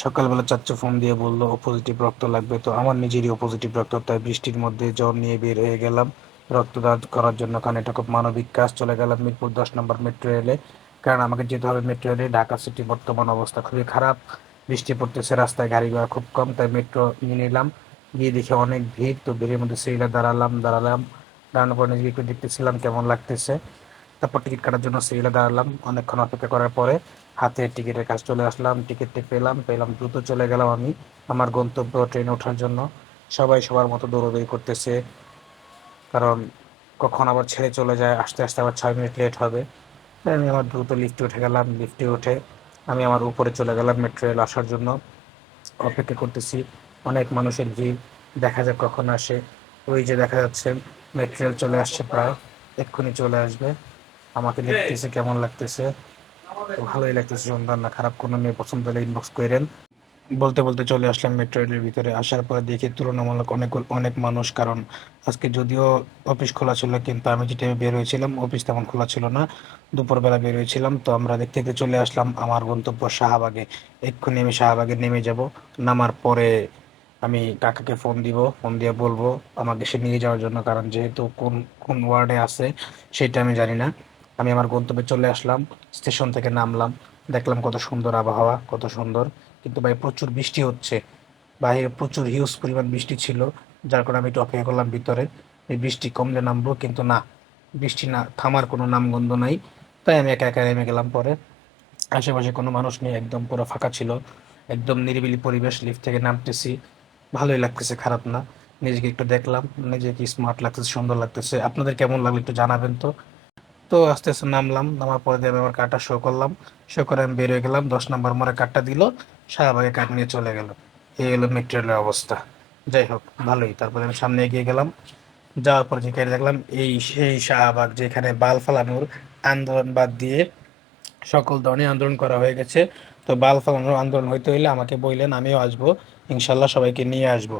সকালবেলা চাচ্চু ফোন দিয়ে বলল, ও পজিটিভ রক্ত লাগবে। তো আমার নিজেরই ও পজিটিভ রক্ত, তাই বৃষ্টির মধ্যে জ্বর নিয়ে বের হয়ে গেলাম। রক্তদান করার জন্য কারণ এটা খুব মানবিক কাজ চলে গেলাম মিরপুর দশ নম্বর মেট্রো রেলে কারণ আমাকে যেতে হবে মেট্রো রেলে ঢাকা সিটি বর্তমান অবস্থা খুবই খারাপ। বৃষ্টি পড়তেছে, রাস্তায় গাড়ি ঘোড়া খুব কম, তাই মেট্রো নিয়ে নিলাম। গিয়ে দেখে অনেক ভিড়, তো ভিড়ের মধ্যে সিরিয়ালে দাঁড়ালাম দাঁড়ালাম। দাঁড়ানোর পর নিজেকে একটু দেখতেছিলাম কেমন লাগতেছে। তারপর টিকিট কাটার জন্য সিরিয়ালে দাঁড়ালাম অনেকক্ষণ অপেক্ষা করার পরে হাতে টিকিটের কাছে চলে আসলাম টিকিটটি পেলাম পেলাম, দ্রুত চলে গেলাম আমি আমার গন্তব্য ট্রেনে ওঠার জন্য। সবাই সবার মতো দৌড়দৌড়ি করতেছে, কারণ কখন আবার ছেড়ে চলে যায়, আস্তে আস্তে আবার ছয় মিনিট লেট হবে। আমি আমার দ্রুত লিফটে উঠে গেলাম লিফটে উঠে আমি আমার উপরে চলে গেলাম মেট্রো রেল আসার জন্য। অপেক্ষা করতেছি, অনেক মানুষের ভিড়, দেখা যাক কখন আসে। ওই যে দেখা যাচ্ছে মেট্রো রেল চলে আসছে প্রায়, এক্ষুনি চলে আসবে। আমাকে দেখতেছে কেমন লাগতেছে? তো ভালোই লাগতেছে সুন্দর না খারাপ কোনো মেয়ে পছন্দ হলে ইনবক্স করেন। বলতে বলতে চলে আসলাম মেট্রো রেলের ভিতরে আসার পরে দেখি তুলনামূলক অনেক অনেক মানুষ। কারণ আজকে যদিও অফিস খোলা ছিল কিন্তু আমি যে টাইমে বের হয়েছিলাম অফিস তেমন খোলা ছিল না। দুপুরবেলা বের হয়েছিলাম তো আমরা দেখতে দেখতে চলে আসলাম আমার গন্তব্য শাহবাগে। এক্ষুনি আমি শাহবাগে নেমে যাব। নামার পরে আমি কাকাকে ফোন দিব ফোন দিয়ে বলব আমাকে সে নিয়ে যাওয়ার জন্য। কারণ যেহেতু কোন কোন ওয়ার্ডে আছে সেটা আমি জানি না। আমি আমার গন্তব্যে চলে আসলাম, স্টেশন থেকে নামলাম, দেখলাম কত সুন্দর আবহাওয়া, কত সুন্দর। কিন্তু ভাই প্রচুর বৃষ্টি হচ্ছে। বাইরে প্রচুর হিউজ পরিমাণ বৃষ্টি ছিল, যার কারণে আমি একটু অপেক্ষা করলাম ভিতরে। এই বৃষ্টি কমলে নামবো, কিন্তু না, বৃষ্টি না থামার কোনো নামগন্ধ নাই। তাই আমি একা একা নেমে গেলাম পরে। আশেপাশে কোনো মানুষ নেই, একদম পুরো ফাঁকা ছিল। একদম নিরিবিলি পরিবেশ লিফট থেকে নামতেছি। ভালোই লাগতেছে, খারাপ না। নিজেকে একটু দেখলাম, নিজেকে স্মার্ট লাগতেছে, সুন্দর লাগতেছে। আপনাদের কেমন লাগল একটু জানাবেন তো। তো আস্তে আস্তে নামলাম, নামার পরে দিয়ে আমি আমার কার্ডটা শো করলাম। শো করে আমি বের হয়ে গেলাম, দশ নম্বর মোড়ে কার্ডটা দিল, শাহবাগে কার্ড নিয়ে চলে গেল। এই হলো মেটেরিয়ালের অবস্থা। যাই হোক, ভালোই। তারপরে আমি সামনে এগিয়ে গেলাম। যাওয়ার পর যে যেখানে দেখলাম, এই সেই শাহবাগ যেখানে বাল ফালানোর আন্দোলন বাদ দিয়ে সকল ধরনের আন্দোলন করা হয়ে গেছে। তো বাল ফালানোর আন্দোলন হইতে হইলে আমাকে বললেন আমিও আসব। ইনশাল্লাহ সবাইকে নিয়ে আসব।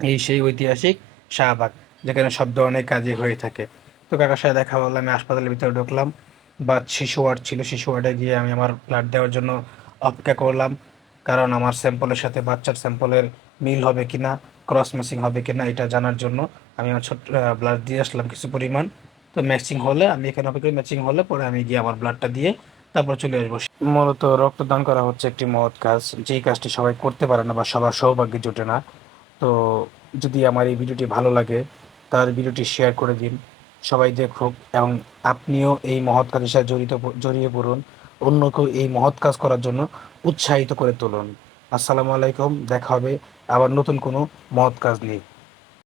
এই সেই ঐতিহাসিক শাহবাগ, যেখানে সব ধরনের কাজই হয়ে থাকে। তো কাকার সাথে দেখা হলো, আমি হাসপাতালের ভিতরে ঢুকলাম। বা শিশু ওয়ার্ড ছিল, শিশু ওয়ার্ডে গিয়ে আমি আমার ব্লাড দেওয়ার জন্য অপেক্ষা করলাম। কারণ আমার স্যাম্পলের সাথে বাচ্চার স্যাম্পলের মিল হবে কিনা ক্রস ম্যাচিং হবে কিনা, এটা জানার জন্য আমি আমার ছোট্ট ব্লাড দিয়ে আসলাম কিছু পরিমাণ। তো ম্যাচিং হলে, আমি এখানে অপেক্ষা ম্যাচিং হলে পরে আমি গিয়ে আমার ব্লাডটা দিয়ে তারপর চলে আসব। মূলত রক্তদান করা হচ্ছে একটি মহৎ কাজ, যেই কাজটি সবাই করতে পারে না বা সবার সৌভাগ্যে জোটে না। তো যদি আমার এই ভিডিওটি ভালো লাগে, তার ভিডিওটি শেয়ার করে দিন। সবাই দেখুক এবং আপনিও এই মহৎ কাজের সাথে জড়িত জড়িয়ে পড়ুন। অন্যকেও এই মহৎ কাজ করার জন্য উৎসাহিত করে তুলুন। আসসালামু আলাইকুম, দেখা হবে আবার নতুন কোনো মহৎ কাজ নিয়ে।